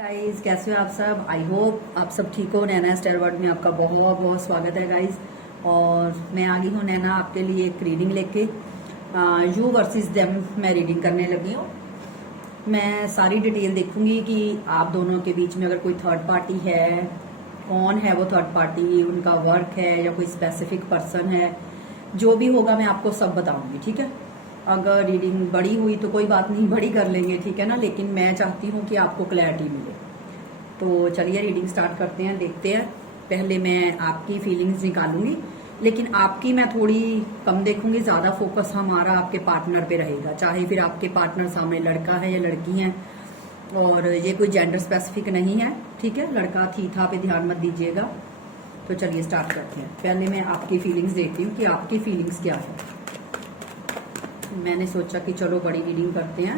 Guys, कैसे हो आप सब। आई होप आप सब ठीक हो। नैना स्टार वर्ल्ड में आपका बहुत बहुत स्वागत है गाइस। और मैं आ गई हूँ नैना आपके लिए एक रीडिंग लेके। यू वर्सेस देम मैं रीडिंग करने लगी हूँ। मैं सारी डिटेल देखूंगी कि आप दोनों के बीच में अगर कोई थर्ड पार्टी है, कौन है वो थर्ड पार्टी, उनका वर्क है या कोई स्पेसिफिक पर्सन है। जो भी होगा मैं आपको सब बताऊंगी, ठीक है। अगर रीडिंग बड़ी हुई तो कोई बात नहीं, बड़ी कर लेंगे, ठीक है ना। लेकिन मैं चाहती हूँ कि आपको क्लैरिटी मिले। तो चलिए रीडिंग स्टार्ट करते हैं, देखते हैं। पहले मैं आपकी फीलिंग्स निकालूंगी, लेकिन आपकी मैं थोड़ी कम देखूंगी। ज्यादा फोकस हमारा आपके पार्टनर पे रहेगा, चाहे फिर आपके पार्टनर सामने लड़का है या लड़की है। और ये कोई जेंडर स्पेसिफिक नहीं है, ठीक है। लड़का थी था पे ध्यान मत दीजिएगा। तो चलिए स्टार्ट करते हैं। पहले मैं आपकी फीलिंग्स देखती हूँ कि आपकी फीलिंग्स क्या है। मैंने सोचा कि चलो बड़ी रीडिंग करते हैं।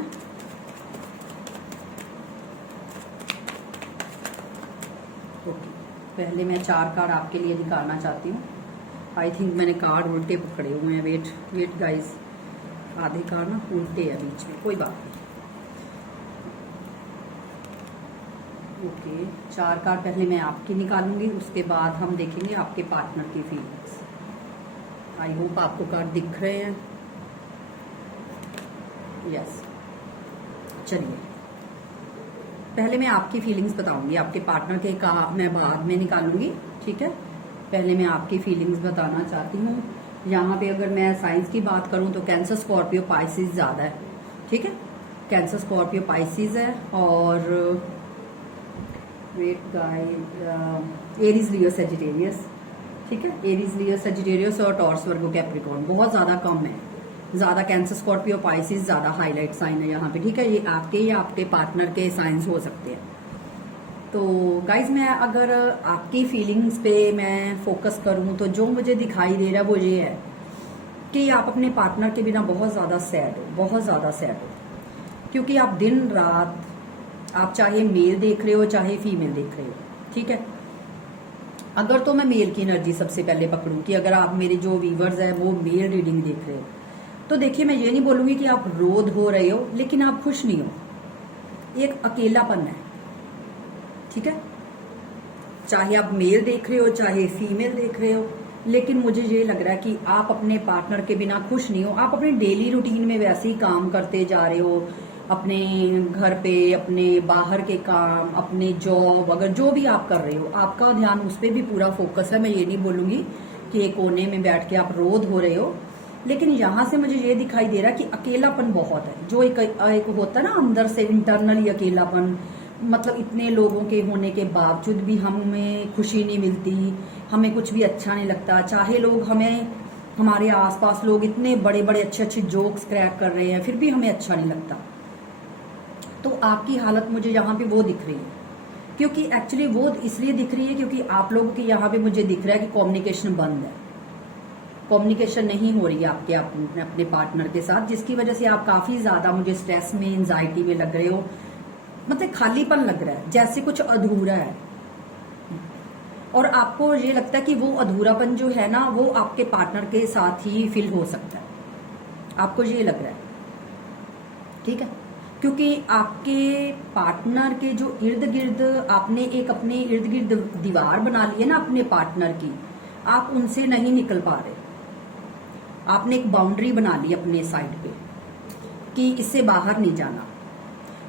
ओके, पहले मैं 4 कार्ड आपके लिए निकालना चाहती हूँ। आई थिंक मैंने कार्ड उल्टे पकड़े हुए हैं। वेट वेट गाइस, आधे कार्ड ना उल्टे है बीच में, कोई बात नहीं। ओके, 4 कार्ड पहले मैं आपकी निकालूंगी, उसके बाद हम देखेंगे आपके पार्टनर की फीलिंग्स। आई होप आपको कार्ड दिख रहे हैं। यस, चलिए पहले मैं आपकी फीलिंग्स बताऊंगी। आपके पार्टनर के का मैं बाद में निकालूंगी, ठीक है। पहले मैं आपकी फीलिंग्स बताना चाहती हूँ। यहाँ पे अगर मैं साइंस की बात करूँ तो कैंसर, स्कॉर्पियो, पाइसिस ज्यादा है, ठीक है। कैंसर, स्कॉर्पियो, पाइसिस है। और वेट गाइस, एरीज, लियो, सेजिटेरियस, ठीक है। एरीज, लियो, सेजिटेरियस और टॉरस, वर्गो, कैप्रिकॉर्न बहुत ज्यादा कम है। ज्यादा कैंसर, स्कॉर्पियो, पाइसिस ज्यादा हाईलाइट साइन है यहाँ पे, ठीक है। ये आपके या आपके पार्टनर के साइंस हो सकते हैं। तो गाइज मैं अगर आपकी फीलिंग्स पे मैं फोकस करूं तो जो मुझे दिखाई दे रहा है वो ये है कि आप अपने पार्टनर के बिना बहुत ज्यादा सैड हो, बहुत ज्यादा सैड हो। क्योंकि आप दिन रात, आप चाहे मेल देख रहे हो चाहे फीमेल देख रहे हो, ठीक है। अगर तो मैं मेल की एनर्जी सबसे पहले पकड़ूं कि अगर आप मेरे जो व्यूवर्स है वो मेल रीडिंग देख रहे हो, तो देखिए मैं ये नहीं बोलूंगी कि आप रोध हो रहे हो, लेकिन आप खुश नहीं हो। एक अकेलापन है, ठीक है। चाहे आप मेल देख रहे हो चाहे फीमेल देख रहे हो, लेकिन मुझे ये लग रहा है कि आप अपने पार्टनर के बिना खुश नहीं हो। आप अपने डेली रूटीन में वैसे ही काम करते जा रहे हो, अपने घर पे, अपने बाहर के काम, अपने जॉब, अगर जो भी आप कर रहे हो आपका ध्यान उस पर भी पूरा फोकस है। मैं ये नहीं बोलूंगी कि एक कोने में बैठ के आप रोध हो रहे हो, लेकिन यहाँ से मुझे ये दिखाई दे रहा है कि अकेलापन बहुत है। जो एक होता है ना अंदर से इंटरनली अकेलापन, मतलब इतने लोगों के होने के बावजूद भी हमें खुशी नहीं मिलती, हमें कुछ भी अच्छा नहीं लगता। चाहे लोग हमें, हमारे आसपास लोग इतने बड़े बड़े अच्छे अच्छे जोक्स क्रैक कर रहे हैं, फिर भी हमें अच्छा नहीं लगता। तो आपकी हालत मुझे यहाँ पे वो दिख रही है। क्योंकि एक्चुअली वो इसलिए दिख रही है क्योंकि आप लोगों के यहाँ पे मुझे दिख रहा है कि कम्युनिकेशन बंद है, कम्युनिकेशन नहीं हो रही है आपके अपने पार्टनर के साथ, जिसकी वजह से आप काफी ज्यादा मुझे स्ट्रेस में, एंजाइटी में लग रहे हो। मतलब खालीपन लग रहा है, जैसे कुछ अधूरा है। और आपको ये लगता है कि वो अधूरापन जो है ना वो आपके पार्टनर के साथ ही फिल हो सकता है, आपको ये लग रहा है, ठीक है। क्योंकि आपके पार्टनर के जो इर्द गिर्द आपने एक अपने इर्द गिर्द दीवार बना ली है ना अपने पार्टनर की, आप उनसे नहीं निकल पा रहे। आपने एक बाउंड्री बना ली अपने साइड पे कि इससे बाहर नहीं जाना।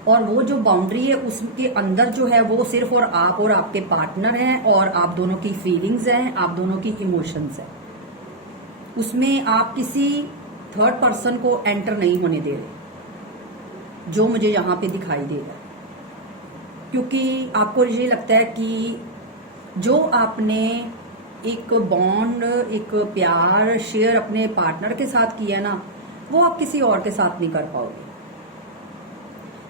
और वो जो बाउंड्री है उसके अंदर जो है वो सिर्फ और आपके पार्टनर हैं, और आप दोनों की फीलिंग्स हैं, आप दोनों की इमोशंस हैं। उसमें आप किसी थर्ड पर्सन को एंटर नहीं होने दे रहे, जो मुझे यहाँ पे दिखाई दे रहा है। क्योंकि आपको ये लगता है कि जो आपने एक बॉन्ड, एक प्यार शेयर अपने पार्टनर के साथ किया ना, वो आप किसी और के साथ नहीं कर पाओगे।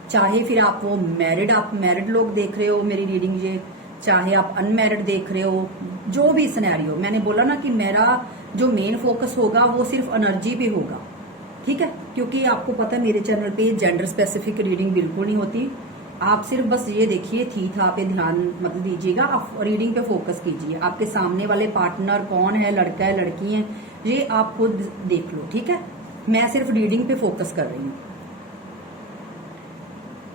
चाहे फिर आप वो आप मैरिड लोग देख रहे हो मेरी रीडिंग ये, चाहे आप अनमैरिड देख रहे हो, जो भी सिनेरियो। मैंने बोला ना कि मेरा जो मेन फोकस होगा वो सिर्फ एनर्जी पे होगा, ठीक है। क्योंकि आपको पता है मेरे चैनल पे जेंडर स्पेसिफिक रीडिंग बिल्कुल नहीं होती। आप सिर्फ बस ये देखिए, थी था पे ध्यान मत दीजिएगा, आप रीडिंग पे फोकस कीजिए। आपके सामने वाले पार्टनर कौन है, लड़का है लड़की है, ये आप खुद देख लो, ठीक है। मैं सिर्फ रीडिंग पे फोकस कर रही हूँ।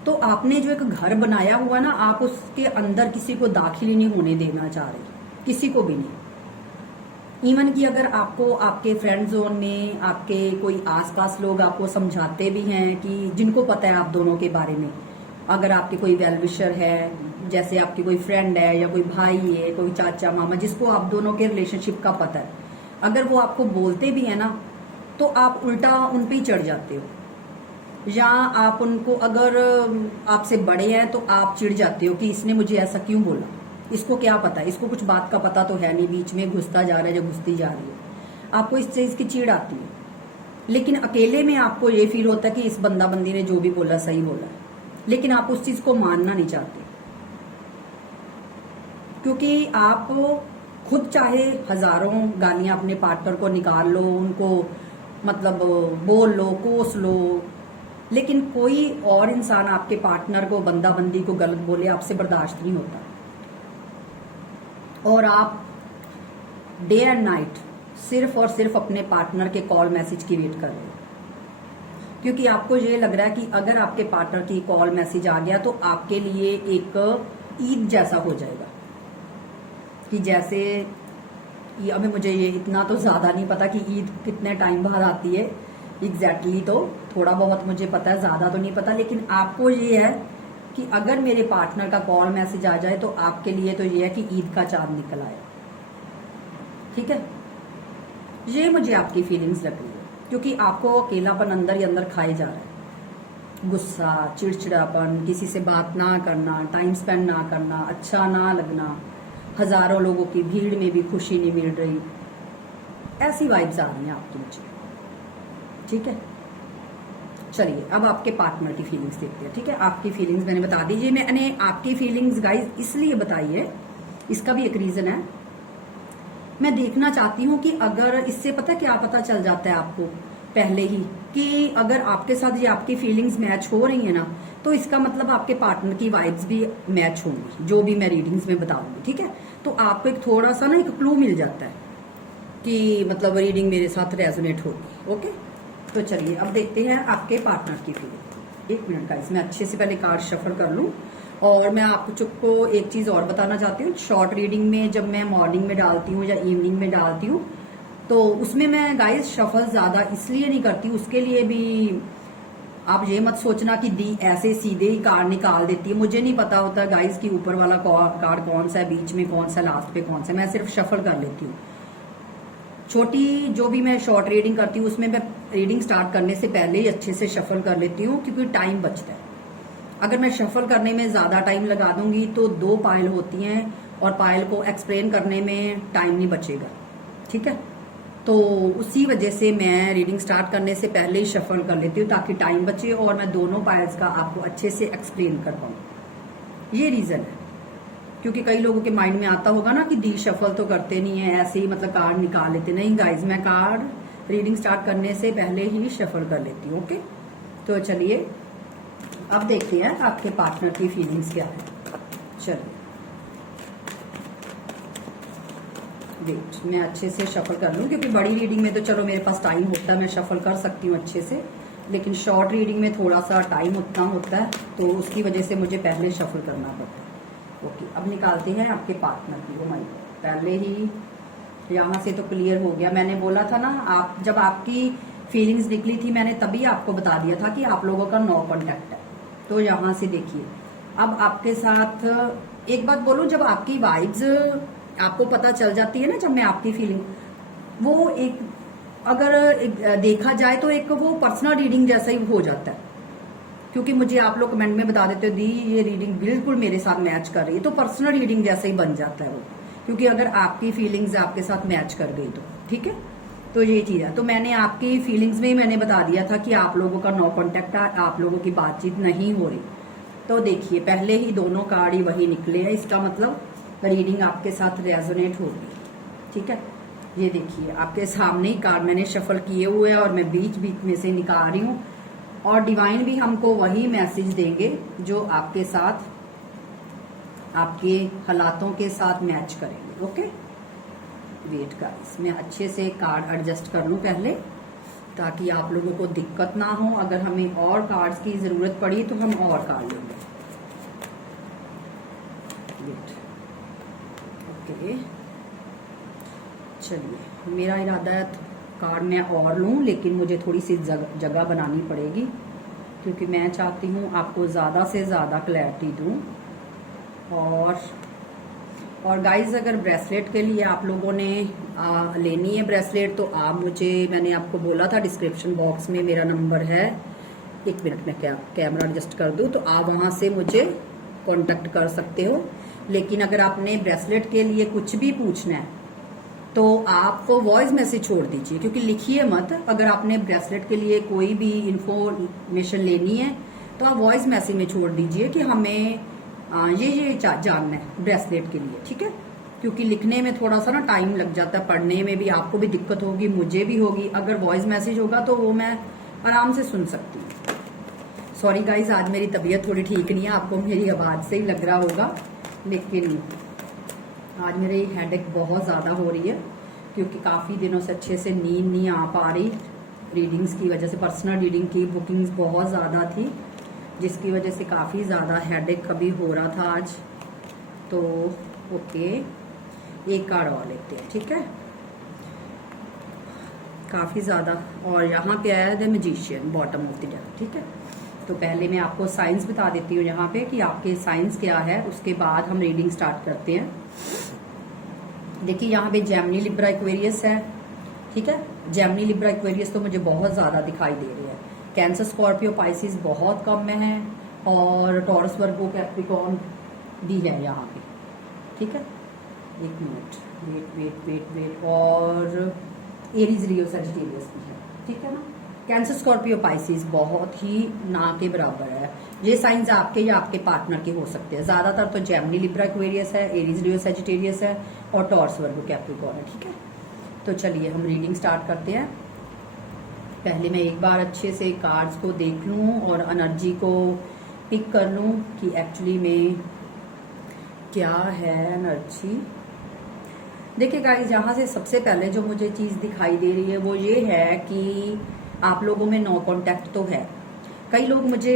तो आपने जो एक घर बनाया हुआ ना, आप उसके अंदर किसी को दाखिल ही नहीं होने देना चाह रहे, किसी को भी नहीं। इवन कि अगर आपको आपके फ्रेंड जोन में आपके कोई आसपास लोग आपको समझाते भी हैं कि जिनको पता है आप दोनों के बारे में, अगर आपके कोई वेल विशर है, जैसे आपकी कोई फ्रेंड है या कोई भाई है, कोई चाचा मामा, जिसको आप दोनों के रिलेशनशिप का पता है, अगर वो आपको बोलते भी है ना, तो आप उल्टा उन पे ही चढ़ जाते हो, या आप उनको, अगर आपसे बड़े हैं तो आप चिढ़ जाते हो कि इसने मुझे ऐसा क्यों बोला, इसको क्या पता है, इसको कुछ बात का पता तो है नहीं, बीच में घुसता जा रहा है, जो घुसती जा रही है, आपको इस चीज की चिढ़ आती है। लेकिन अकेले में आपको ये फील होता है कि इस बंदा बंदी ने जो भी बोला सही बोला है, लेकिन आप उस चीज को मानना नहीं चाहते, क्योंकि आप खुद चाहे हजारों गालियां अपने पार्टनर को निकाल लो, उनको मतलब बोल लो, कोस लो, लेकिन कोई और इंसान आपके पार्टनर को, बंदा बंदी को गलत बोले, आपसे बर्दाश्त नहीं होता। और आप डे एंड नाइट सिर्फ और सिर्फ अपने पार्टनर के कॉल मैसेज की वेट कर रहे हो, क्योंकि आपको ये लग रहा है कि अगर आपके पार्टनर की कॉल मैसेज आ गया तो आपके लिए एक ईद जैसा हो जाएगा, कि जैसे ये, अभी मुझे ये इतना तो ज्यादा नहीं पता कि ईद कितने टाइम बाद आती है एग्जैक्टली, तो थोड़ा बहुत मुझे पता है, ज्यादा तो नहीं पता, लेकिन आपको ये है कि अगर मेरे पार्टनर का कॉल मैसेज आ जाए तो आपके लिए तो ये है कि ईद का चांद निकल आए। ठीक है, ये मुझे आपकी फीलिंग्स लग रही है, क्योंकि आपको अकेलापन अंदर ही अंदर खाए जा रहा है, गुस्सा, चिड़चिड़ापन, किसी से बात ना करना, टाइम स्पेंड ना करना, अच्छा ना लगना, हजारों लोगों की भीड़ में भी खुशी नहीं मिल रही, ऐसी वाइब्स आ रही हैं आपकी मुझे। ठीक है, चलिए अब आपके पार्टनर की फीलिंग्स देखते हैं। ठीक है, आपकी फीलिंग्स मैंने बता दीजिए, मैंने आपकी फीलिंग्स गाइस इसलिए बताई है, इसका भी एक रीजन है, मैं देखना चाहती हूँ कि अगर इससे पता क्या पता चल जाता है आपको पहले ही, कि अगर आपके साथ ये आपकी फीलिंग्स मैच हो रही है ना, तो इसका मतलब आपके पार्टनर की वाइब्स भी मैच होंगी, जो भी मैं रीडिंग्स में बताऊंगी। ठीक है, तो आपको एक थोड़ा सा ना एक क्लू मिल जाता है कि मतलब रीडिंग मेरे साथ रेजोनेट होगी। ओके, तो चलिए अब देखते हैं आपके पार्टनर की फीलिंग। एक मिनट गाइस, मैं अच्छे से पहले कार्ड शफल कर लूं। और मैं आपको एक चीज और बताना चाहती हूँ, शॉर्ट रीडिंग में जब मैं मॉर्निंग में डालती हूँ या इवनिंग में डालती हूँ, तो उसमें मैं गाइस शफल ज्यादा इसलिए नहीं करती, उसके लिए भी आप ये मत सोचना कि दी ऐसे सीधे ही कार्ड निकाल देती है, मुझे नहीं पता होता गाइस कि ऊपर वाला कार्ड कौन सा है, बीच में कौन सा, लास्ट पे कौन सा, मैं सिर्फ शफल कर लेती हूँ। छोटी जो भी मैं शॉर्ट रीडिंग करती हूँ उसमें मैं रीडिंग स्टार्ट करने से पहले ही अच्छे से शफल कर लेती हूँ, क्योंकि टाइम बचता है। अगर मैं शफल करने में ज्यादा टाइम लगा दूंगी तो 2 पायल होती हैं और पायल को एक्सप्लेन करने में टाइम नहीं बचेगा। ठीक है, तो उसी वजह से मैं रीडिंग स्टार्ट करने से पहले ही शफल कर लेती हूँ, ताकि टाइम बचे और मैं दोनों पायल्स का आपको अच्छे से एक्सप्लेन कर पाऊँ। ये रीजन है, क्योंकि कई लोगों के माइंड में आता होगा ना कि दी शफल तो करते नहीं है, ऐसे ही मतलब कार्ड निकाल लेते। नहीं गाइज, मैं कार्ड रीडिंग स्टार्ट करने से पहले ही शफल कर लेती हूँ। ओके, तो चलिए अब देखते हैं आपके पार्टनर की फीलिंग्स क्या है। चलिए वेट, मैं अच्छे से शफल कर लूँ, क्योंकि बड़ी रीडिंग में तो चलो मेरे पास टाइम होता है, मैं शफल कर सकती हूँ अच्छे से, लेकिन शॉर्ट रीडिंग में थोड़ा सा टाइम उतना होता है, तो उसकी वजह से मुझे पहले शफल करना पड़ता है। ओके, अब निकालते हैं आपके पार्टनर की। ओ माय गॉड, पहले ही यहाँ से तो क्लियर हो गया। मैंने बोला था ना, आप जब आपकी फीलिंग्स निकली थी मैंने तभी आपको बता दिया था कि आप लोगों का नो कॉन्टैक्ट है। तो यहाँ से देखिए, अब आपके साथ एक बात बोलूं, जब आपकी वाइब्स आपको पता चल जाती है ना, जब मैं आपकी फीलिंग, वो एक अगर देखा जाए तो एक वो पर्सनल रीडिंग जैसा ही हो जाता है, क्योंकि मुझे आप लोग कमेंट में बता देते हो दी ये रीडिंग बिल्कुल मेरे साथ मैच कर रही है, तो पर्सनल रीडिंग जैसा ही बन जाता है वो, क्योंकि अगर आपकी फीलिंग्स आपके साथ मैच कर गई तो। ठीक है, तो ये चीज है। तो मैंने आपकी फीलिंग्स में ही मैंने बता दिया था कि आप लोगों का नो कॉन्टेक्ट है, आप लोगों की बातचीत नहीं हो रही। तो देखिए पहले ही दोनों कार्ड ही वही निकले हैं, इसका मतलब रीडिंग आपके साथ रेजोनेट होगी। ठीक है, ये देखिए आपके सामने ही कार्ड मैंने शफल किए हुए हैं और मैं बीच बीच में से निकाल रही हूँ, और डिवाइन भी हमको वही मैसेज देंगे जो आपके साथ, आपके हालातों के साथ मैच करेंगे। ओके, वेट गाइस, मैं अच्छे से कार्ड एडजस्ट कर लूं पहले, ताकि आप लोगों को दिक्कत ना हो। अगर हमें और कार्ड्स की ज़रूरत पड़ी तो हम और कार्ड लेंगे। ओके, चलिए, मेरा इरादा है कार्ड मैं और लूँ, लेकिन मुझे थोड़ी सी जगह बनानी पड़ेगी, क्योंकि मैं चाहती हूँ आपको ज़्यादा से ज़्यादा क्लैरिटी दूँ। और गाइज, अगर ब्रेसलेट के लिए आप लोगों ने लेनी है ब्रेसलेट, तो आप मुझे, मैंने आपको बोला था डिस्क्रिप्शन बॉक्स में मेरा नंबर है, 1 मिनट में कैमरा एडजस्ट कर दूँ, तो आप वहाँ से मुझे कांटेक्ट कर सकते हो। लेकिन अगर आपने ब्रेसलेट के लिए कुछ भी पूछना है तो आप वॉइस मैसेज छोड़ दीजिए, क्योंकि लिखिए मत। अगर आपने ब्रेसलेट के लिए कोई भी इंफॉर्मेशन लेनी है तो आप वॉइस मैसेज में छोड़ दीजिए कि हमें ये जानना है ब्रेसलेट के लिए, ठीक है। क्योंकि लिखने में थोड़ा सा ना टाइम लग जाता है, पढ़ने में भी आपको भी दिक्कत होगी, मुझे भी होगी। अगर वॉइस मैसेज होगा तो वो मैं आराम से सुन सकती हूँ। सॉरी गाइज, आज मेरी तबीयत थोड़ी ठीक नहीं है, आपको मेरी आवाज़ से ही लग रहा होगा, लेकिन आज मेरी हेडेक बहुत ज़्यादा हो रही है, क्योंकि काफ़ी दिनों से अच्छे से नींद नहीं आ पा रही रीडिंग्स की वजह से। पर्सनल रीडिंग की बुकिंग्स बहुत ज़्यादा थी, जिसकी वजह से काफ़ी ज़्यादा हेडेक कभी हो रहा था आज। तो ओके, एक कार्ड और लेते हैं, ठीक है। काफ़ी ज़्यादा, और यहाँ पे आया the magician, bottom of the deck, ठीक है। तो पहले मैं आपको साइंस बता देती हूँ यहाँ पे कि आपके साइंस क्या है, उसके बाद हम रीडिंग स्टार्ट करते हैं। देखिए, यहाँ पे जेमिनी, लिब्रा, एक्वेरियस है, ठीक है। जेमिनी, लिब्रा, एक्वेरियस तो मुझे बहुत ज़्यादा दिखाई दे रही है। कैंसर, स्कॉर्पियो, पाइसिस बहुत कम में है, और टॉरस, वर्गो, कैप्रिकॉर्न भी है यहाँ पे, ठीक है। 1 मिनट, वेट, और एरीज, लियो, सजिटेरियस भी है, ठीक है ना। कैंसर, स्कॉर्पियो, पाइसिस बहुत ही ना के बराबर है। ये साइंस आपके या आपके पार्टनर के हो सकते हैं। ज्यादातर तो जेमिनी, लिब्रा, एक्वेरियस है, एरीज, लियो, सजिटेरियस है, और टॉरस, वर्गो, कैप्रिकॉर्न है, ठीक है। तो चलिए हम रीडिंग स्टार्ट करते हैं। पहले मैं एक बार अच्छे से कार्ड्स को देख लूं और एनर्जी को पिक कर लूं कि एक्चुअली में क्या है एनर्जी। देखिए गाइस, यहाँ से सबसे पहले जो मुझे चीज़ दिखाई दे रही है वो ये है कि आप लोगों में नो कांटेक्ट तो है। कई लोग मुझे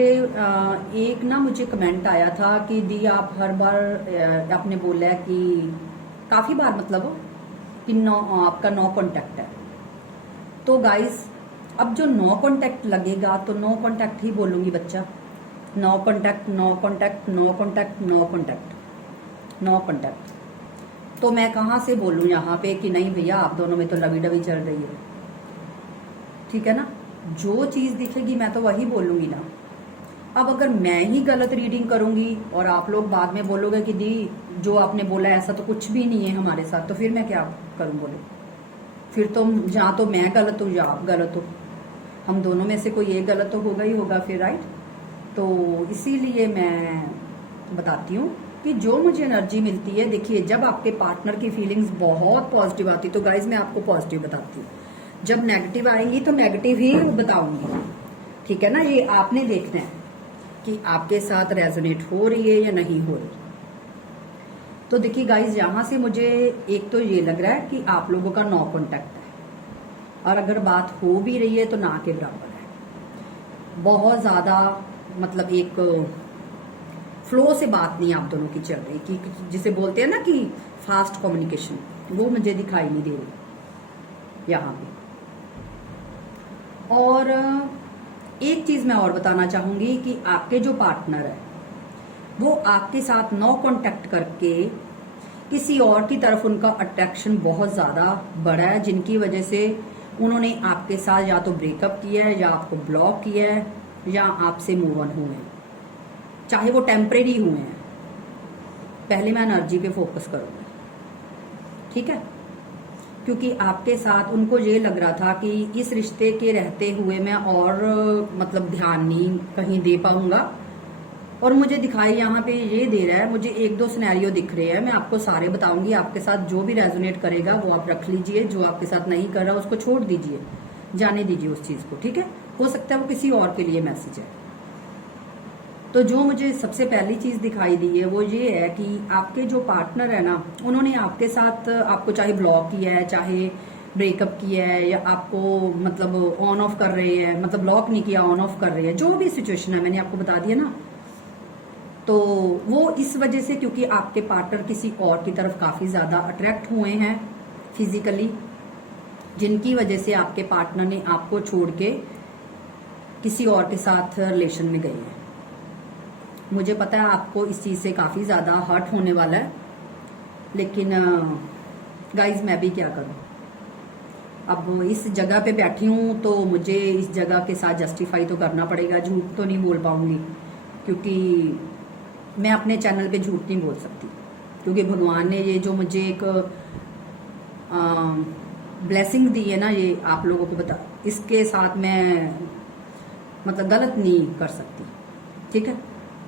एक ना मुझे कमेंट आया था कि दी आप हर बार आपने बोला है कि काफ़ी बार मतलब कि आपका नो कांटेक्ट है। तो गाइस, अब जो नो कांटेक्ट लगेगा तो नो कांटेक्ट ही बोलूंगी बच्चा। No contact, no contact, no contact, no contact, no contact. तो मैं कहाँ से बोलूं यहाँ पे कि नहीं भैया आप दोनों में तो लवी डवी चल रही है, ठीक है ना। जो चीज़ दिखेगी मैं तो वही बोलूंगी ना। अब अगर मैं ही गलत रीडिंग करूंगी और आप लोग बाद में बोलोगे कि दी जो आपने बोला ऐसा तो कुछ भी नहीं है हमारे साथ, तो फिर मैं क्या करूं बोले। फिर तो जहाँ तो मैं गलत हूँ या आप गलत हो, हम दोनों में से कोई एक गलत तो होगा ही होगा फिर, राइट। तो इसीलिए मैं बताती हूँ कि जो मुझे एनर्जी मिलती है। देखिए, जब आपके पार्टनर की फीलिंग्स बहुत पॉजिटिव आती है तो गाइज मैं आपको पॉजिटिव बताती हूँ, जब नेगेटिव आएंगी तो नेगेटिव ही बताऊंगी, ठीक है ना। ये आपने देखना है कि आपके साथ रेजोनेट हो रही है या नहीं हो रही। तो देखिए गाइज, यहाँ से मुझे एक तो ये लग रहा है कि आप लोगों का नो कांटेक्ट है, और अगर बात हो भी रही है तो ना के बराबर है। बहुत ज्यादा मतलब एक फ्लो से बात नहीं आप दोनों की चल रही, कि जिसे बोलते हैं ना कि फास्ट कम्युनिकेशन, वो मुझे दिखाई नहीं दे रही यहाँ पे। और एक चीज मैं और बताना चाहूंगी कि आपके जो पार्टनर है वो आपके साथ नो कांटेक्ट करके किसी और की तरफ उनका अट्रैक्शन बहुत ज्यादा बढ़ा है, जिनकी वजह से उन्होंने आपके साथ या तो ब्रेकअप किया है, या आपको ब्लॉक किया है, या आपसे मूव ऑन हुए हैं, चाहे वो टेम्परेरी हुए हैं। पहले मैं एनर्जी पे फोकस करूंगी, ठीक है। क्योंकि आपके साथ उनको ये लग रहा था कि इस रिश्ते के रहते हुए मैं और मतलब ध्यान नहीं कहीं दे पाऊंगा। और मुझे दिखाई यहाँ पे ये दे रहा है, मुझे 1-2 सिनेरियो दिख रहे हैं, मैं आपको सारे बताऊंगी। आपके साथ जो भी रेजोनेट करेगा वो आप रख लीजिए, जो आपके साथ नहीं कर रहा उसको छोड़ दीजिए, जाने दीजिए उस चीज को, ठीक है। हो सकता है वो किसी और के लिए मैसेज है। तो जो मुझे सबसे पहली चीज दिखाई दी है वो ये है कि आपके जो पार्टनर है ना, उन्होंने आपके साथ आपको चाहे ब्लॉक किया है, चाहे ब्रेकअप किया है या आपको मतलब ऑन ऑफ कर रहे हैं, मतलब ब्लॉक नहीं किया ऑन ऑफ कर रहे हैं, जो भी सिचुएशन है मैंने आपको बता दिया ना। तो वो इस वजह से क्योंकि आपके पार्टनर किसी और की तरफ काफी ज्यादा अट्रैक्ट हुए हैं फिजिकली, जिनकी वजह से आपके पार्टनर ने आपको छोड़ के किसी और के साथ रिलेशन में गए हैं। मुझे पता है आपको इस चीज से काफी ज्यादा हर्ट होने वाला है, लेकिन गाइज मैं भी क्या करूं। अब इस जगह पे बैठी हूं तो मुझे इस जगह के साथ जस्टिफाई तो करना पड़ेगा, झूठ तो नहीं बोल पाऊंगी, क्योंकि मैं अपने चैनल पे झूठ नहीं बोल सकती, क्योंकि भगवान ने ये जो मुझे एक ब्लेसिंग दी है ना, ये आप लोगों को बता, इसके साथ मैं मतलब गलत नहीं कर सकती, ठीक है।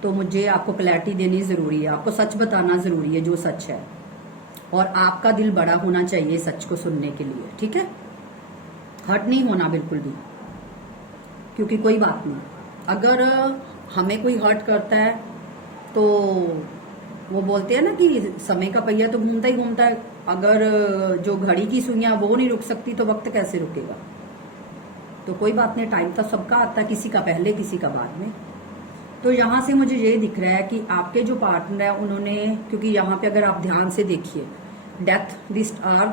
तो मुझे आपको क्लैरिटी देनी जरूरी है, आपको सच बताना जरूरी है जो सच है, और आपका दिल बड़ा होना चाहिए सच को सुनने के लिए, ठीक है। हर्ट नहीं होना बिल्कुल भी, क्योंकि कोई बात नहीं, अगर हमें कोई हर्ट करता है तो वो बोलते हैं ना कि समय का पहिया तो घूमता ही घूमता है, अगर जो घड़ी की सुइयां वो नहीं रुक सकती तो वक्त कैसे रुकेगा। तो कोई बात नहीं, टाइम तो सबका आता है, किसी का पहले किसी का बाद में। तो यहाँ से मुझे ये दिख रहा है कि आपके जो पार्टनर है उन्होंने, क्योंकि यहाँ पे अगर आप ध्यान से देखिए, death, the star,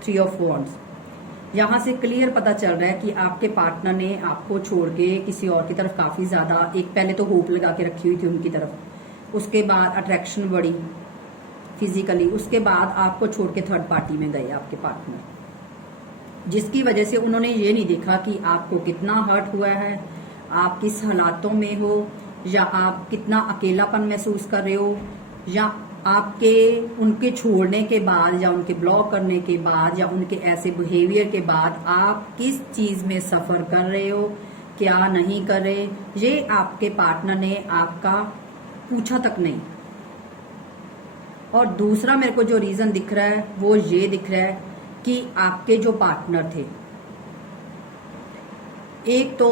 3 of wands, यहाँ से क्लियर पता चल रहा है कि आपके पार्टनर ने आपको छोड़ के किसी और की तरफ काफी ज्यादा, एक पहले तो होप लगा के रखी हुई थी उनकी तरफ, उसके बाद अट्रैक्शन बढ़ी फिजिकली, उसके बाद आपको छोड़ के थर्ड पार्टी में गए आपके पार्टनर, जिसकी वजह से उन्होंने ये नहीं देखा कि आपको कितना हर्ट हुआ है, आप किस हालातों में हो, या आप कितना अकेलापन महसूस कर रहे हो, या आपके उनके छोड़ने के बाद या उनके ब्लॉक करने के बाद या उनके ऐसे बिहेवियर के बाद आप किस चीज में सफर कर रहे हो, क्या नहीं कर रहे, ये आपके पार्टनर ने आपका पूछा तक नहीं। और दूसरा मेरे को जो रीजन दिख रहा है वो ये दिख रहा है कि आपके जो पार्टनर थे, एक तो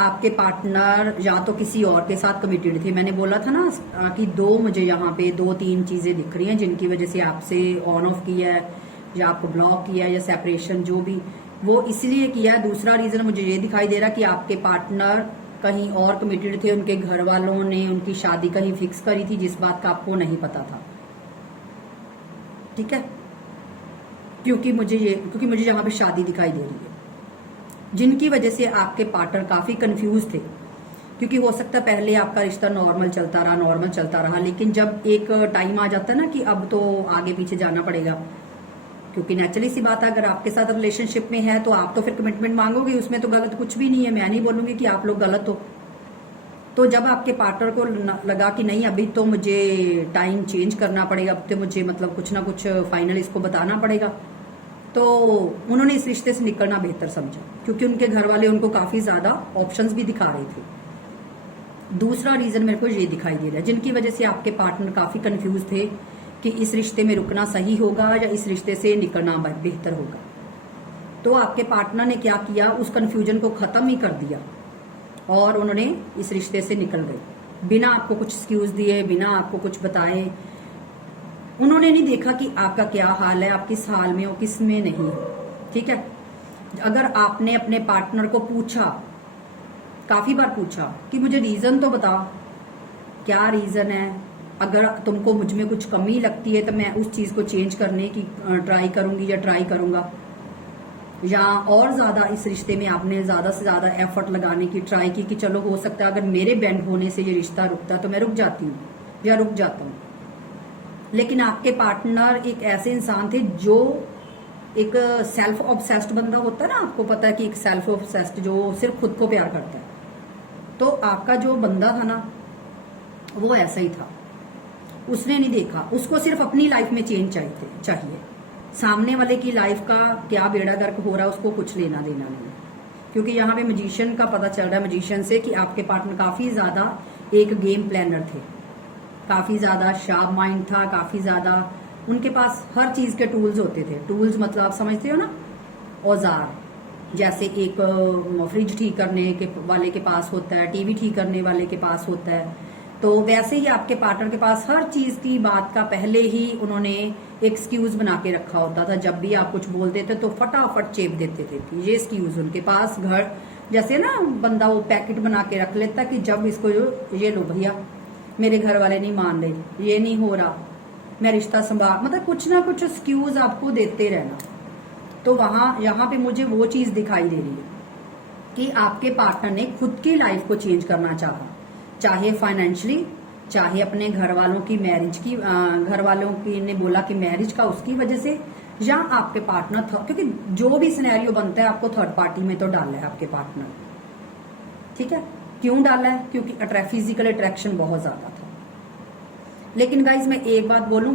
आपके पार्टनर या तो किसी और के साथ कमिटेड थे, मैंने बोला था ना कि दो, मुझे यहाँ पे 2-3 चीजें दिख रही हैं जिनकी वजह से आपसे ऑन ऑफ किया है या आपको ब्लॉक किया है या सेपरेशन जो भी, वो इसलिए किया है। दूसरा रीजन मुझे ये दिखाई दे रहा कि आपके पार्टनर कहीं और कमिटेड थे, उनके घर वालों ने उनकी शादी कहीं फिक्स करी थी जिस बात का आपको नहीं पता था, ठीक है। क्योंकि मुझे यहाँ पे शादी दिखाई दे रही है, जिनकी वजह से आपके पार्टनर काफी कंफ्यूज थे, क्योंकि हो सकता है पहले आपका रिश्ता नॉर्मल चलता रहा, लेकिन जब एक टाइम आ जाता है ना कि अब तो आगे पीछे जाना पड़ेगा, क्योंकि नेचुरली सी बात है, अगर आपके साथ रिलेशनशिप में है तो आप तो फिर कमिटमेंट मांगोगे, उसमें तो गलत कुछ भी नहीं है, मैं नहीं बोलूंगी कि आप लोग गलत हो। तो जब आपके पार्टनर को लगा कि नहीं अभी तो मुझे टाइम चेंज करना पड़ेगा, अब तो मुझे मतलब कुछ ना कुछ फाइनल इसको बताना पड़ेगा, तो उन्होंने इस रिश्ते से निकलना बेहतर समझा, क्योंकि उनके घर वाले उनको काफी ज्यादा ऑप्शंस भी दिखा रहे थे। दूसरा रीजन मेरे को ये दिखाई दे रहा है जिनकी वजह से आपके पार्टनर काफी कंफ्यूज थे कि इस रिश्ते में रुकना सही होगा या इस रिश्ते से निकलना बेहतर होगा। तो आपके पार्टनर ने क्या किया, उस कंफ्यूजन को खत्म ही कर दिया और उन्होंने इस रिश्ते से निकल गए, बिना आपको कुछ एक्सक्यूज दिए, बिना आपको कुछ बताए। उन्होंने नहीं देखा कि आपका क्या हाल है, आप किस हाल में हो, किस में नहीं हो, ठीक है। अगर आपने अपने पार्टनर को पूछा, काफी बार पूछा कि मुझे रीजन तो बता, क्या रीजन है, अगर तुमको मुझ में कुछ कमी लगती है तो मैं उस चीज को चेंज करने की ट्राई करूंगी या ट्राई करूंगा, या और ज्यादा इस रिश्ते में आपने ज्यादा से ज्यादा एफर्ट लगाने की ट्राई की कि चलो हो सकता है अगर मेरे बेंड होने से ये रिश्ता रुकता तो मैं रुक जाती हूँ या रुक जाता हूँ। लेकिन आपके पार्टनर एक ऐसे इंसान थे जो एक सेल्फ ऑब्सेस्ड बंदा होता है ना, आपको पता है कि एक सेल्फ ऑब्सेस्ड जो सिर्फ खुद को प्यार करता है, तो आपका जो बंदा था ना वो ऐसा ही था। उसने नहीं देखा, उसको सिर्फ अपनी लाइफ में चेंज चाहिए, सामने वाले की लाइफ का क्या बेड़ा गर्क हो रहा है उसको कुछ लेना देना नहीं। क्योंकि यहाँ पे मजिशियन का पता चल रहा है, मजिशियन से, कि आपके पार्टनर काफी ज्यादा एक गेम प्लानर थे, काफी ज्यादा शार्प माइंड था, काफी ज्यादा उनके पास हर चीज के टूल्स होते थे। टूल्स मतलब आप समझते हो ना, औजार, जैसे एक फ्रिज ठीक करने के वाले के पास होता है, टीवी ठीक करने वाले के पास होता है, तो वैसे ही आपके पार्टनर के पास हर चीज की बात का पहले ही उन्होंने एक्सक्यूज बना के रखा होता था। जब भी आप कुछ बोलते थे तो फटाफट चेप देते थे कि ये एक्सक्यूज उनके पास घर जैसे ना बंदा वो पैकेट बना के रख लेता कि जब इसको ये लो भैया मेरे घर वाले नहीं मान रहे, ये नहीं हो रहा, मैं रिश्ता संभाल, मतलब कुछ ना कुछ एक्सक्यूज आपको देते रहना। तो यहाँ पे मुझे वो चीज दिखाई दे रही है कि आपके पार्टनर ने खुद की लाइफ को चेंज करना चाहा, चाहे फाइनेंशियली, चाहे अपने घर वालों की मैरिज की, घर वालों की ने बोला कि मैरिज का उसकी वजह से, या आपके पार्टनर क्योंकि जो भी सिनेरियो बनता है आपको थर्ड पार्टी में तो डालना है आपके पार्टनर, ठीक है। क्यों डाला है? क्योंकि फिजिकल अट्रैक्शन बहुत ज्यादा था। लेकिन गाइज मैं एक बात बोलूं,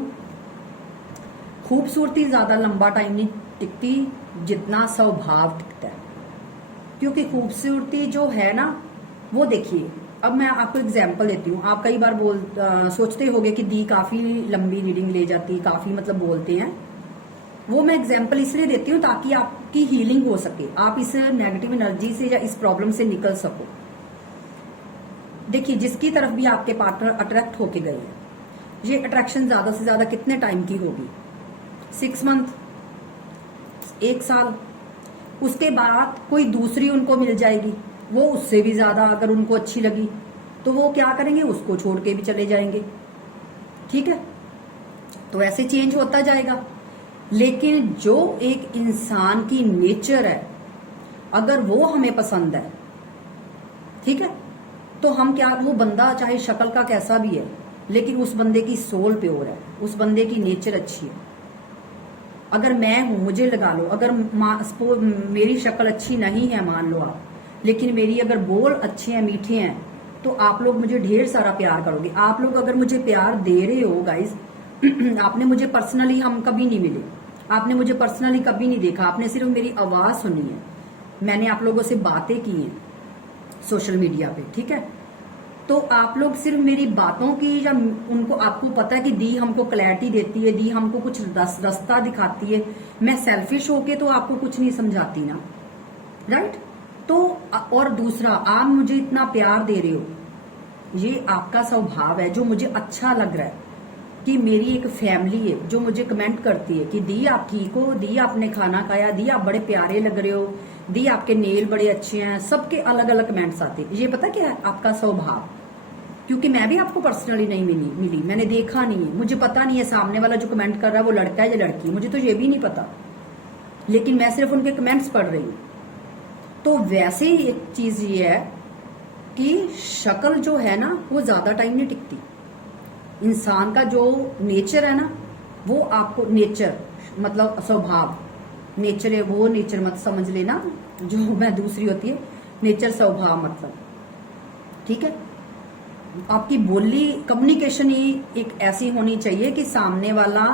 खूबसूरती ज्यादा लंबा टाइम नहीं टिकती जितना स्वभाव टिकता है। क्योंकि खूबसूरती जो है ना वो देखिए, अब मैं आपको एग्जांपल देती हूँ। आप कई बार सोचते होगे कि दी काफी लंबी रीडिंग ले जाती, काफी मतलब बोलते हैं। वो मैं एग्जांपल इसलिए देती हूँ ताकि आपकी हीलिंग हो सके, आप इस नेगेटिव एनर्जी से या इस प्रॉब्लम से निकल सको। देखिए, जिसकी तरफ भी आपके पार्टनर अट्रैक्ट होके गए हैं, ये अट्रैक्शन ज्यादा से ज्यादा कितने टाइम की होगी? 6 मंथ, 1 साल। उसके बाद कोई दूसरी उनको मिल जाएगी, वो उससे भी ज्यादा अगर उनको अच्छी लगी तो वो क्या करेंगे, उसको छोड़ के भी चले जाएंगे, ठीक है। तो ऐसे चेंज होता जाएगा। लेकिन जो एक इंसान की नेचर है, अगर वो हमें पसंद है, ठीक है, तो हम क्या, वो बंदा चाहे शक्ल का कैसा भी है, लेकिन उस बंदे की सोल प्योर है, उस बंदे की नेचर अच्छी है। अगर मैं हूं, मुझे लगा लो, अगर मेरी शक्ल अच्छी नहीं है मान लो आप, लेकिन मेरी अगर बोल अच्छे हैं, मीठे हैं, तो आप लोग मुझे ढेर सारा प्यार करोगे। आप लोग अगर मुझे प्यार दे रहे हो गाइस, आपने मुझे पर्सनली, हम कभी नहीं मिले, आपने मुझे पर्सनली कभी नहीं देखा, आपने सिर्फ मेरी आवाज सुनी है, मैंने आप लोगों से बातें की हैं सोशल मीडिया पे, ठीक है। तो आप लोग सिर्फ मेरी बातों की, या उनको, आपको पता है कि दी हमको क्लैरिटी देती है, दी हमको कुछ रास्ता दिखाती है। मैं सेल्फिश होके तो आपको कुछ नहीं समझाती ना, राइट। तो और दूसरा, आप मुझे इतना प्यार दे रहे हो, ये आपका स्वभाव है जो मुझे अच्छा लग रहा है कि मेरी एक फैमिली है जो मुझे कमेंट करती है कि दी आप ठीक हो, दी आपने खाना खाया, दी आप बड़े प्यारे लग रहे हो, दी आपके नेल बड़े अच्छे हैं। सबके अलग अलग कमेंट्स आते हैं। ये पता क्या है? आपका स्वभाव। क्योंकि मैं भी आपको पर्सनली नहीं मिली, मैंने देखा नहीं है, मुझे पता नहीं है सामने वाला जो कमेंट कर रहा है वो लड़का है या लड़की, मुझे तो ये भी नहीं पता, लेकिन मैं सिर्फ उनके कमेंट्स पढ़ रही हूँ। तो वैसे ही एक चीज ये है कि शक्ल जो है ना वो ज्यादा टाइम नहीं टिकती। इंसान का जो नेचर है ना, वो आपको, नेचर मतलब स्वभाव, नेचर है वो, नेचर मत समझ लेना जो मैं दूसरी होती है, नेचर स्वभाव मतलब, ठीक है। आपकी बोली, कम्युनिकेशन ही एक ऐसी होनी चाहिए कि सामने वाला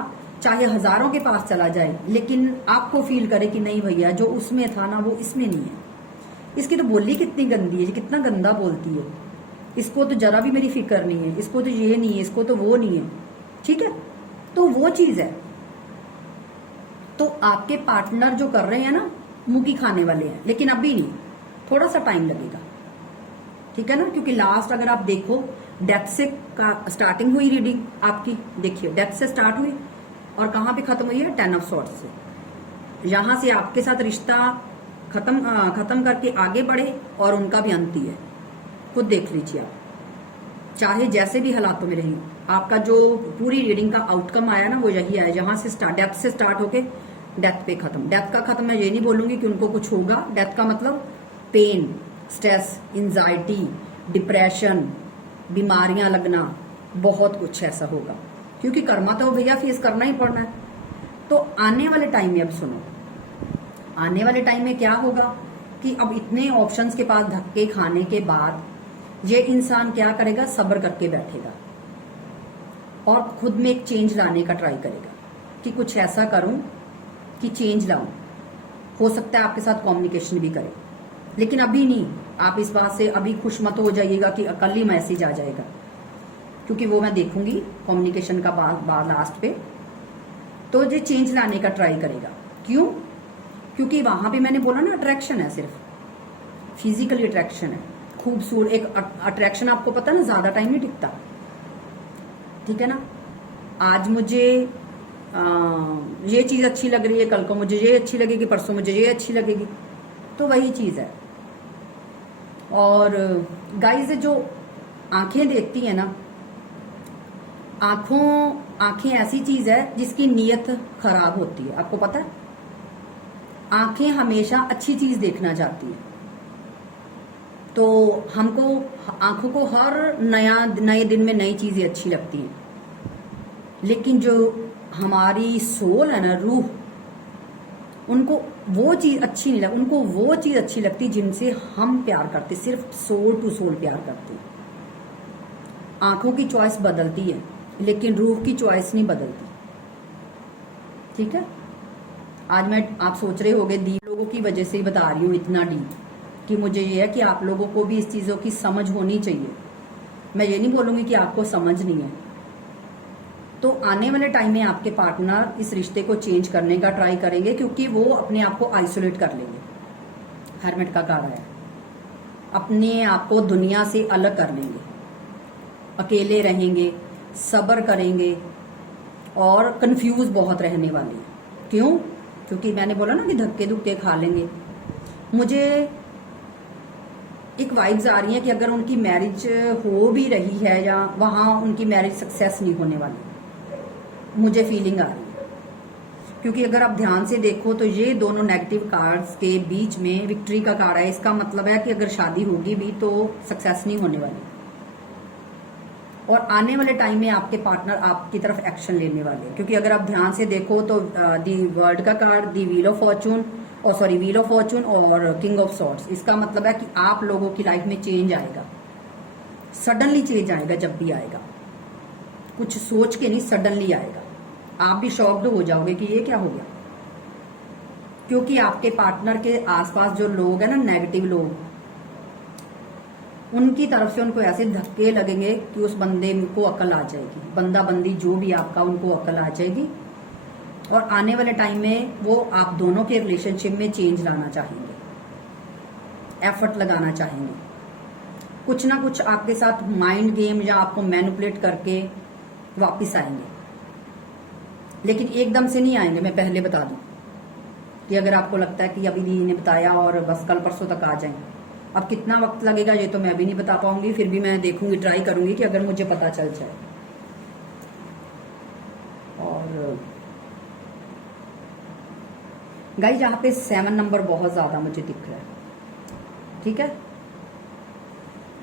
चाहे हजारों के पास चला जाए, लेकिन आपको फील करे कि नहीं भैया जो उसमें था ना वो इसमें नहीं है। इसकी तो बोली कितनी गंदी है, कितना गंदा बोलती है, इसको तो जरा भी मेरी फिक्र नहीं है, इसको तो ये नहीं है, इसको तो वो नहीं है, ठीक है। तो वो चीज है। तो आपके पार्टनर जो कर रहे हैं ना, मुंह की खाने वाले हैं, लेकिन अभी नहीं, थोड़ा सा टाइम लगेगा, ठीक है ना। क्योंकि लास्ट अगर आप देखो, डेथ से स्टार्टिंग हुई रीडिंग आपकी, देखिए डेथ से स्टार्ट हुई और कहां पे खत्म हुई है? 10 ऑफ सॉर्ड्स से। यहां से आपके साथ रिश्ता खत्म करके आगे बढ़े और उनका भी अंत ही है। खुद देख लीजिए आप, चाहे जैसे भी हालातों में रही, आपका जो पूरी रीडिंग का आउटकम आया ना वो यही आया, जहां से डेथ से स्टार्ट होके डेथ पे खत्म। डेथ का खत्म मैं ये नहीं बोलूंगी कि उनको कुछ होगा, डेथ का मतलब पेन, स्ट्रेस, एंजाइटी, डिप्रेशन, बीमारियां लगना, बहुत कुछ ऐसा होगा, क्योंकि कर्मा तो भैया फेस करना ही पड़ना है। तो आने वाले टाइम में, अब सुनो, आने वाले टाइम में क्या होगा कि अब इतने ऑप्शंस के पास धक्के खाने के बाद ये इंसान क्या करेगा? सब्र करके बैठेगा और खुद में एक चेंज लाने का ट्राई करेगा कि कुछ ऐसा करूं कि चेंज लाऊं। हो सकता है आपके साथ कम्युनिकेशन भी करे, लेकिन अभी नहीं। आप इस बात से अभी खुश मत हो जाइएगा कि कल ही मैसेज आ जाएगा, क्योंकि वो मैं देखूंगी कम्युनिकेशन का बाद लास्ट पे। तो ये चेंज लाने का ट्राई करेगा। क्यों? क्योंकि वहां पे मैंने बोला ना, अट्रैक्शन है, सिर्फ फिजिकली अट्रैक्शन है, खूबसूरत एक अट्रैक्शन। आपको पता ना ज्यादा टाइम नहीं टिकता। ठीक है ना। आज मुझे ये चीज अच्छी लग रही है, कल को मुझे ये अच्छी लगेगी, परसों मुझे ये अच्छी लगेगी, तो वही चीज है। और गाइस जो आंखें देखती है ना, आंखें ऐसी चीज है जिसकी नीयत खराब होती है, आपको पता है। आंखें हमेशा अच्छी चीज देखना चाहती है, तो हमको आंखों को हर नए दिन में नई चीजें अच्छी लगती हैं, लेकिन जो हमारी सोल है ना, रूह, उनको वो चीज अच्छी नहीं लगती। उनको वो चीज अच्छी लगती जिनसे हम प्यार करते, सिर्फ सोल टू सोल प्यार करते। आंखों की चॉइस बदलती है, लेकिन रूह की चॉइस नहीं बदलती, ठीक है। आज मैं, आप सोच रहे होंगे दी लोगों की वजह से ही बता रही हूँ इतना डीप, कि मुझे ये है कि आप लोगों को भी इस चीजों की समझ होनी चाहिए। मैं ये नहीं बोलूंगी कि आपको समझ नहीं है। तो आने वाले टाइम में आपके पार्टनर इस रिश्ते को चेंज करने का ट्राई करेंगे, क्योंकि वो अपने आप को आइसोलेट कर लेंगे। हरमिट का कार्ड है, अपने आप को दुनिया से अलग कर लेंगे, अकेले रहेंगे, सब्र करेंगे और कंफ्यूज बहुत रहने वाले हैं। क्यों? क्योंकि मैंने बोला ना कि धक्के धुक्के खा लेंगे। मुझे एक वाइब्स आ रही है कि अगर उनकी मैरिज हो भी रही है या वहां उनकी मैरिज सक्सेस नहीं होने वाली, मुझे फीलिंग आ रही है। क्योंकि अगर आप ध्यान से देखो तो ये दोनों नेगेटिव कार्ड्स के बीच में विक्ट्री का कार्ड है। इसका मतलब है कि अगर शादी होगी भी तो सक्सेस नहीं होने वाली, और आने वाले टाइम में आपके पार्टनर आपकी तरफ एक्शन लेने वाले हैं। क्योंकि अगर आप ध्यान से देखो तो दी वर्ल्ड का card, the wheel of Fortune, और सॉरी व्हील ऑफ फॉर्चून और किंग ऑफ सॉर्ड्स, इसका मतलब है कि आप लोगों की लाइफ में चेंज आएगा, सडनली चेंज आएगा। जब भी आएगा कुछ सोच के नहीं, सडनली आएगा। आप भी शॉक्ड हो जाओगे कि ये क्या हो गया, क्योंकि आपके पार्टनर के आसपास जो लोग हैं ना, नेगेटिव लोग, उनकी तरफ से उनको ऐसे धक्के लगेंगे कि उस बंदे को अकल आ जाएगी, बंदा बंदी जो भी आपका, उनको अकल आ जाएगी। और आने वाले टाइम में वो आप दोनों के रिलेशनशिप में चेंज लाना चाहेंगे, एफर्ट लगाना चाहेंगे, कुछ ना कुछ आपके साथ माइंड गेम या आपको मैनिपुलेट करके वापिस आएंगे। लेकिन एकदम से नहीं आएंगे, मैं पहले बता दूं कि अगर आपको लगता है कि अभी दीदी ने बताया और बस कल परसों तक आ जाएंगे, अब कितना वक्त लगेगा ये तो मैं भी नहीं बता पाऊंगी। फिर भी मैं देखूंगी, ट्राई करूंगी कि अगर मुझे पता चल जाए। और गाइस यहाँ पे 7 नंबर बहुत ज्यादा मुझे दिख रहा है, ठीक है।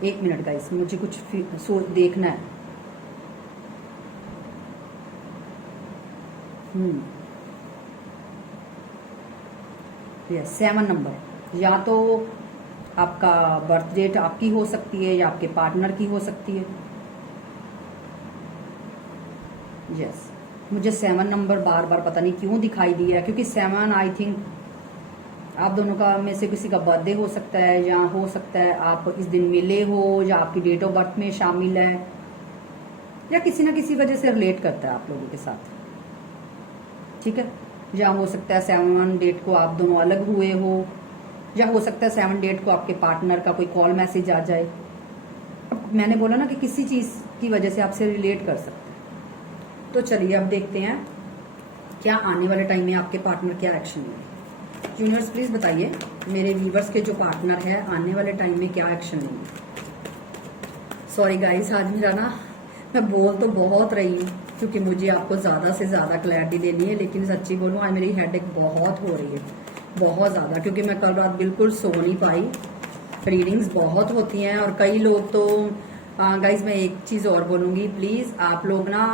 1 मिनट गाइस, मुझे कुछ देखना है। यस, 7 नंबर, या तो आपका बर्थ डेट आपकी हो सकती है या आपके पार्टनर की हो सकती है। यस, मुझे 7 नंबर बार बार पता नहीं क्यों दिखाई दिया, क्योंकि 7 आई थिंक आप दोनों का में से किसी का बर्थडे हो सकता है, या हो सकता है आप इस दिन मिले हो, या आपकी डेट ऑफ बर्थ में शामिल है, या किसी ना किसी वजह से रिलेट करता है आप लोगों के साथ, ठीक है। या हो सकता है 7 डेट को आप दोनों अलग हुए हो, या हो सकता है 7 डेट को आपके पार्टनर का कोई कॉल मैसेज आ जाए। अब मैंने बोला ना कि किसी चीज की वजह से आपसे रिलेट कर सकते हैं। तो चलिए अब देखते हैं क्या आने वाले टाइम में आपके पार्टनर क्या एक्शन लेंगे। यूनिवर्स प्लीज बताइए मेरे व्यूवर्स के जो पार्टनर है आने वाले टाइम में क्या एक्शन लेंगे। सॉरी गाइस, आज मेरा ना, मैं बोल तो बहुत रही हूँ क्योंकि मुझे आपको ज्यादा से ज्यादा क्लैरिटी देनी है, लेकिन सच्ची बोलूँ आज मेरी हेडेक बहुत हो रही है, बहुत ज्यादा, क्योंकि मैं कल रात बिल्कुल सो नहीं पाई। रीडिंग्स बहुत होती हैं और कई लोग तो गाइज मैं एक चीज और बोलूंगी, प्लीज आप लोग ना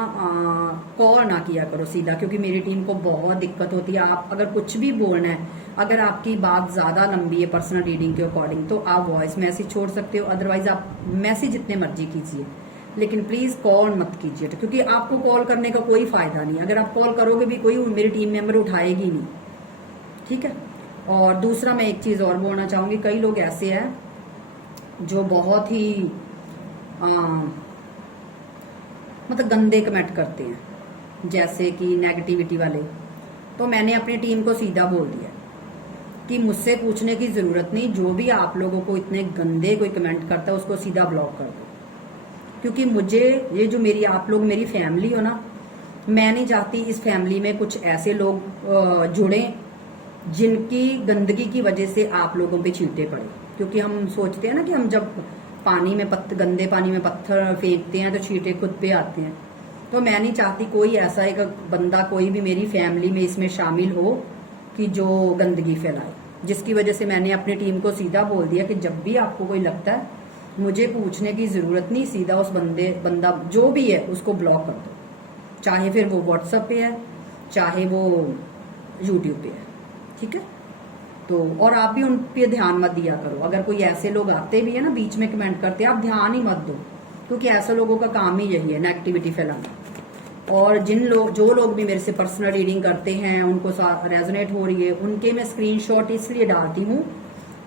कॉल ना किया करो सीधा, क्योंकि मेरी टीम को बहुत दिक्कत होती है। आप अगर कुछ भी बोलना है, अगर आपकी बात ज्यादा लंबी है पर्सनल रीडिंग के अकॉर्डिंग, तो आप वॉइस मैसेज छोड़ सकते हो, अदरवाइज आप मैसेज जितने मर्जी कीजिए, लेकिन प्लीज कॉल मत कीजिए, क्योंकि आपको कॉल करने का कोई फायदा नहीं। अगर आप कॉल करोगे भी कोई मेरी टीम मेंबर उठाएगी नहीं, ठीक है। और दूसरा मैं एक चीज और बोलना चाहूंगी, कई लोग ऐसे हैं जो बहुत ही मतलब गंदे कमेंट करते हैं, जैसे कि नेगेटिविटी वाले। तो मैंने अपनी टीम को सीधा बोल दिया कि मुझसे पूछने की जरूरत नहीं, जो भी आप लोगों को इतने गंदे कोई कमेंट करता है उसको सीधा ब्लॉक कर दो, क्योंकि मुझे ये जो मेरी आप लोग मेरी फैमिली हो ना, मैं नहीं चाहती इस फैमिली में कुछ ऐसे लोग जुड़े जिनकी गंदगी की वजह से आप लोगों पे छींटे पड़े। क्योंकि हम सोचते हैं ना कि हम जब पानी में गंदे पानी में पत्थर फेंकते हैं तो छींटे खुद पे आते हैं। तो मैं नहीं चाहती कोई ऐसा एक बंदा कोई भी मेरी फैमिली में इसमें शामिल हो कि जो गंदगी फैलाए। जिसकी वजह से मैंने अपनी टीम को सीधा बोल दिया कि जब भी आपको कोई लगता है, मुझे पूछने की जरूरत नहीं, सीधा उस बंदा जो भी है उसको ब्लॉक कर दो। चाहे फिर वो व्हाट्सएप पे है, चाहे वो यूट्यूब पे है, ठीक है। तो और आप भी उन पे ध्यान मत दिया करो। अगर कोई ऐसे लोग आते भी है ना बीच में कमेंट करते हैं, आप ध्यान ही मत दो, क्योंकि ऐसे लोगों का काम ही यही है, नेगेटिविटी फैलाना। और जो लोग भी मेरे से पर्सनल रीडिंग करते हैं, उनको रेजोनेट हो रही है, उनके मैं स्क्रीनशॉट इसलिए डालती हूँ,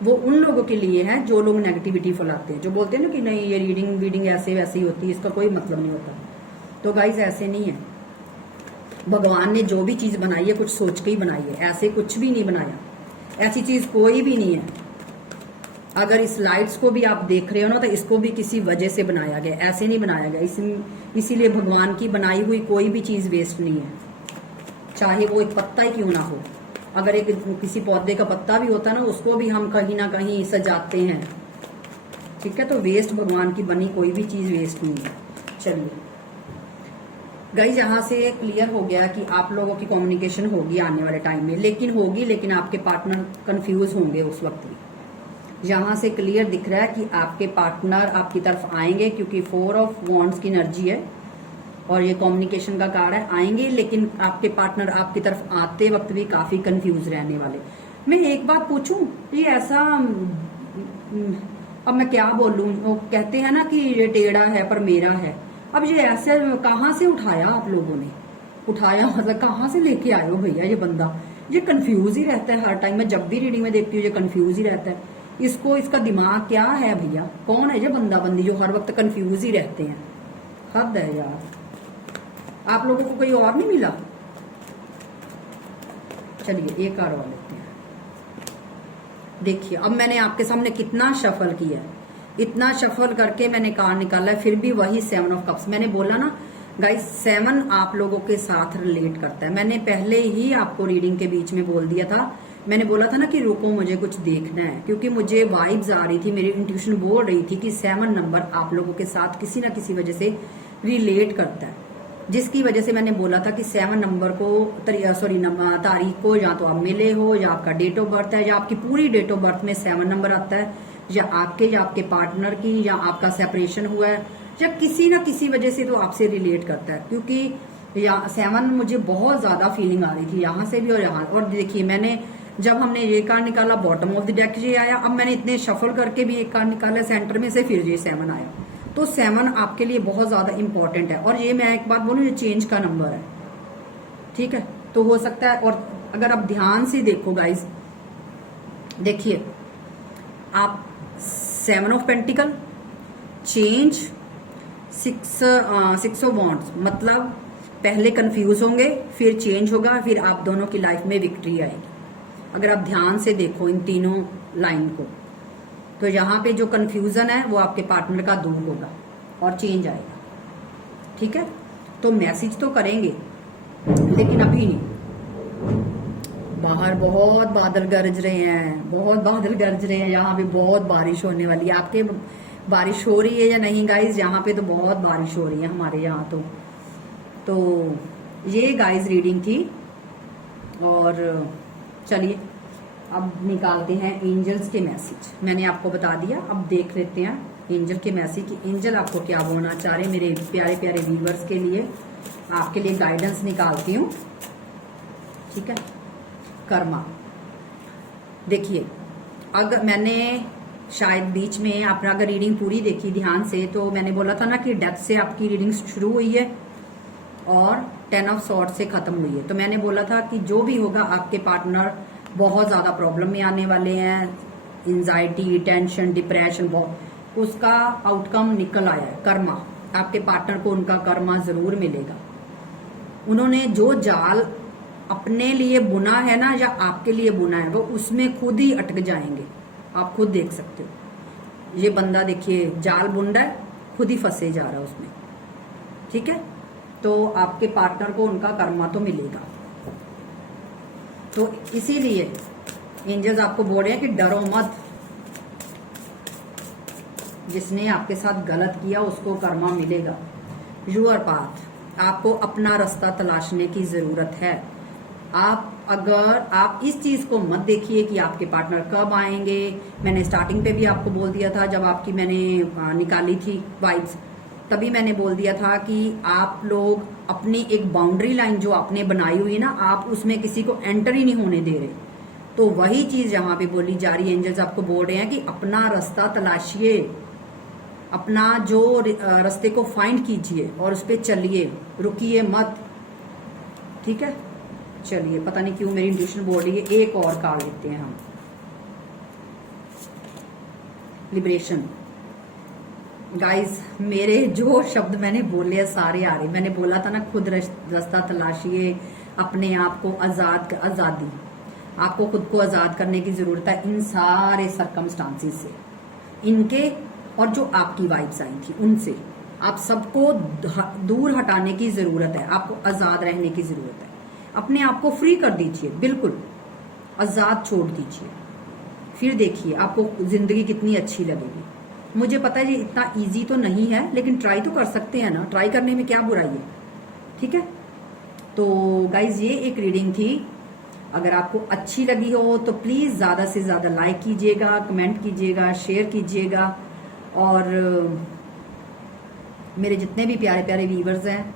वो उन लोगों के लिए है जो लोग नेगेटिविटी फैलाते हैं, जो बोलते हैं ना कि नहीं ये रीडिंग ऐसे वैसे ही होती है, इसका कोई मतलब नहीं होता। तो गाइज ऐसे नहीं है। भगवान ने जो भी चीज बनाई है कुछ सोच के ही बनाई है, ऐसे कुछ भी नहीं बनाया, ऐसी चीज कोई भी नहीं है। अगर इस लाइट्स को भी आप देख रहे हो ना, तो इसको भी किसी वजह से बनाया गया, ऐसे नहीं बनाया गया। इसीलिए भगवान की बनाई हुई कोई भी चीज वेस्ट नहीं है, चाहे वो एक पत्ता ही क्यों ना हो। अगर एक किसी पौधे का पत्ता भी होता ना, उसको भी हम कहीं ना कहीं सजाते हैं, ठीक है। तो वेस्ट भगवान की बनी कोई भी चीज वेस्ट नहीं है। चलिए गाइस, यहाँ से क्लियर हो गया कि आप लोगों की कम्युनिकेशन होगी आने वाले टाइम में, लेकिन आपके पार्टनर कंफ्यूज होंगे उस वक्त भी। यहाँ से क्लियर दिख रहा है कि आपके पार्टनर आपकी तरफ आएंगे, क्योंकि 4 ऑफ वॉन्ड्स की एनर्जी है और ये कम्युनिकेशन का कार्ड है। आएंगे, लेकिन आपके पार्टनर आपकी तरफ आते वक्त भी काफी कंफ्यूज रहने वाले। मैं एक बात पूछूं, ये ऐसा अब मैं क्या बोलूं, वो कहते हैं ना कि ये टेढ़ा है पर मेरा है। अब ये ऐसे कहाँ से उठाया आप लोगों ने? उठाया मतलब कहाँ से लेके आए हो भैया? ये बंदा ये कंफ्यूज ही रहता है हर टाइम। मैं जब भी रीडिंग में देखती हूँ ये कंफ्यूज ही रहता है। इसका दिमाग क्या है भैया? कौन है ये बंदा बंदी जो हर वक्त कंफ्यूज ही रहते हैं? हद है यार। आप लोगों को कोई और नहीं मिला? चलिए एक और लेते हैं। देखिए अब मैंने आपके सामने कितना शफल किया है, इतना शफल करके मैंने कार्ड निकाला है, फिर भी वही 7 ऑफ कप्स। मैंने बोला ना गाइस, 7 आप लोगों के साथ रिलेट करता है। मैंने पहले ही आपको रीडिंग के बीच में बोल दिया था, मैंने बोला था ना कि रुको मुझे कुछ देखना है, क्योंकि मुझे वाइब्स आ रही थी, मेरी इंट्यूशन बोल रही थी कि 7 नंबर आप लोगों के साथ किसी ना किसी वजह से रिलेट करता है। जिसकी वजह से मैंने बोला था कि 7 नंबर को तारीख को या तो आप मिले हो, या आपका डेट ऑफ बर्थ है, या आपकी पूरी डेट ऑफ बर्थ में 7 नंबर आता है, या आपके पार्टनर की, या आपका सेपरेशन हुआ है, या किसी ना किसी वजह से तो आपसे रिलेट करता है। क्योंकि 7 मुझे बहुत ज्यादा फीलिंग आ रही थी यहाँ से भी और यहाँ। और देखिए मैंने जब हमने ये कार्ड निकाला बॉटम ऑफ द डेक ये आया, अब मैंने इतने शफल करके भी एक कार्ड निकाला सेंटर में से, फिर ये 7 आया। तो 7 आपके लिए बहुत ज्यादा इंपॉर्टेंट है। और ये मैं एक बात बोलूं, ये चेंज का नंबर है, ठीक है। तो हो सकता है, और अगर आप ध्यान से देखो गाइज, देखिए आप 7 of pentacle, change, 6 of wands, मतलब पहले कंफ्यूज होंगे, फिर चेंज होगा, फिर आप दोनों की लाइफ में विक्ट्री आएगी। अगर आप ध्यान से देखो इन तीनों लाइन को, तो यहाँ पे जो कंफ्यूजन है वो आपके पार्टनर का दूर होगा और चेंज आएगा, ठीक है। तो मैसेज तो करेंगे लेकिन अभी नहीं। बाहर बहुत बादल गरज रहे हैं, बहुत बादल गरज रहे हैं, यहाँ पे बहुत बारिश होने वाली है। आपके बारिश हो रही है या नहीं गाइज? यहाँ पे तो बहुत बारिश हो रही है हमारे यहाँ तो ये गाइज रीडिंग थी। और चलिए अब निकालते हैं एंजल्स के मैसेज। मैंने आपको बता दिया, अब देख लेते हैं एंजल के मैसेज कि एंजल आपको क्या बोलना चाह रहे हैं। मेरे प्यारे प्यारे व्यूअर्स के लिए आपके लिए गाइडेंस निकालती हूँ, ठीक है। कर्मा, देखिए अगर मैंने शायद बीच में आपने अगर रीडिंग पूरी देखी ध्यान से, तो मैंने बोला था ना कि डेथ से आपकी रीडिंग शुरू हुई है और 10 ऑफ सॉर्ड से खत्म हुई है। तो मैंने बोला था कि जो भी होगा आपके पार्टनर बहुत ज्यादा प्रॉब्लम में आने वाले हैं, एंजाइटी, टेंशन, डिप्रेशन, बहुत उसका आउटकम निकल आया है। कर्मा, आपके पार्टनर को उनका कर्मा जरूर मिलेगा। उन्होंने जो जाल अपने लिए बुना है ना, या आपके लिए बुना है, वो उसमें खुद ही अटक जाएंगे। आप खुद देख सकते हो, ये बंदा देखिए जाल बुन रहा है, खुद ही फंसे जा रहा है उसमें, ठीक है। तो आपके पार्टनर को उनका कर्मा तो मिलेगा। तो इसीलिए एंजल्स आपको बोल रहे हैं कि डरो मत, जिसने आपके साथ गलत किया उसको कर्मा मिलेगा। यूर पाथ, आपको अपना रास्ता तलाशने की जरूरत है। अगर आप इस चीज को मत देखिए कि आपके पार्टनर कब आएंगे। मैंने स्टार्टिंग पे भी आपको बोल दिया था, जब आपकी मैंने निकाली थी वाइब्स, तभी मैंने बोल दिया था कि आप लोग अपनी एक बाउंड्री लाइन जो आपने बनाई हुई है ना, आप उसमें किसी को एंटर ही नहीं होने दे रहे। तो वही चीज यहाँ पे बोली जा रही है। एंजल्स आपको बोल रहे हैं कि अपना रास्ता तलाशिए, अपना जो रास्ते को फाइंड कीजिए और उस पर चलिए, रुकिए मत, ठीक है। चलिए, पता नहीं क्यों मेरी इंट्यूशन बोल रही है, एक और कार्ड लेते हैं हम। लिबरेशन। गाइस, मेरे जो शब्द मैंने बोले सारे आ रहे। मैंने बोला था ना, खुद रास्ता तलाशिए, अपने आप को आजादी, आपको खुद को आजाद करने की जरूरत है इन सारे सरकमस्टांसिस से, इनके और जो आपकी वाइब्स आई थी उनसे। आप सबको दूर हटाने की जरूरत है, आपको आजाद रहने की जरूरत है। अपने आप को फ्री कर दीजिए, बिल्कुल आजाद छोड़ दीजिए, फिर देखिए आपको जिंदगी कितनी अच्छी लगेगी। मुझे पता है ये इतना इजी तो नहीं है, लेकिन ट्राई तो कर सकते हैं ना, ट्राई करने में क्या बुराई है, ठीक है। तो गाइज, ये एक रीडिंग थी। अगर आपको अच्छी लगी हो तो प्लीज ज्यादा से ज्यादा लाइक कीजिएगा, कमेंट कीजिएगा, शेयर कीजिएगा। और मेरे जितने भी प्यारे प्यारे व्यूवर्स हैं,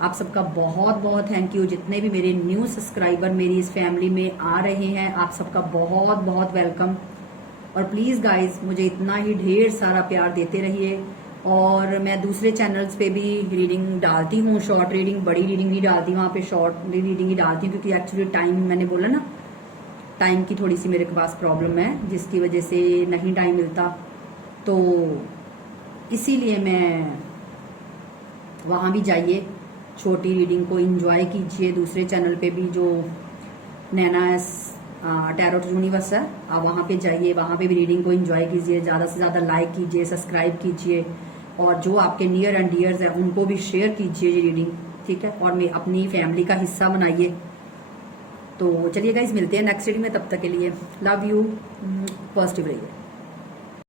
आप सबका बहुत बहुत थैंक यू। जितने भी मेरे न्यू सब्सक्राइबर मेरी इस फैमिली में आ रहे हैं, आप सबका बहुत बहुत वेलकम। और प्लीज़ गाइस, मुझे इतना ही ढेर सारा प्यार देते रहिए। और मैं दूसरे चैनल्स पे भी रीडिंग डालती हूँ, शॉर्ट रीडिंग, बड़ी रीडिंग नहीं डालती, वहाँ पे शॉर्ट रीडिंग ही डालती हूँ, क्योंकि एक्चुअली टाइम, मैंने बोला ना, टाइम की थोड़ी सी मेरे पास प्रॉब्लम है, जिसकी वजह से नहीं टाइम मिलता। तो इसीलिए मैं वहाँ भी जाइए, छोटी रीडिंग को एंजॉय कीजिए। दूसरे चैनल पे भी जो नैना टैरोट यूनिवर्स है, आप वहाँ पे जाइए, वहाँ पे भी रीडिंग को एंजॉय कीजिए। ज़्यादा से ज़्यादा लाइक कीजिए, सब्सक्राइब कीजिए, और जो आपके नियर एंड डियर्स हैं उनको भी शेयर कीजिए ये रीडिंग, ठीक है। और मैं अपनी फैमिली का हिस्सा बनाइए। तो चलिए गाइज, मिलते हैं नेक्स्ट रीडिंग में, तब तक के लिए लव यू, पॉजिटिव रहिए।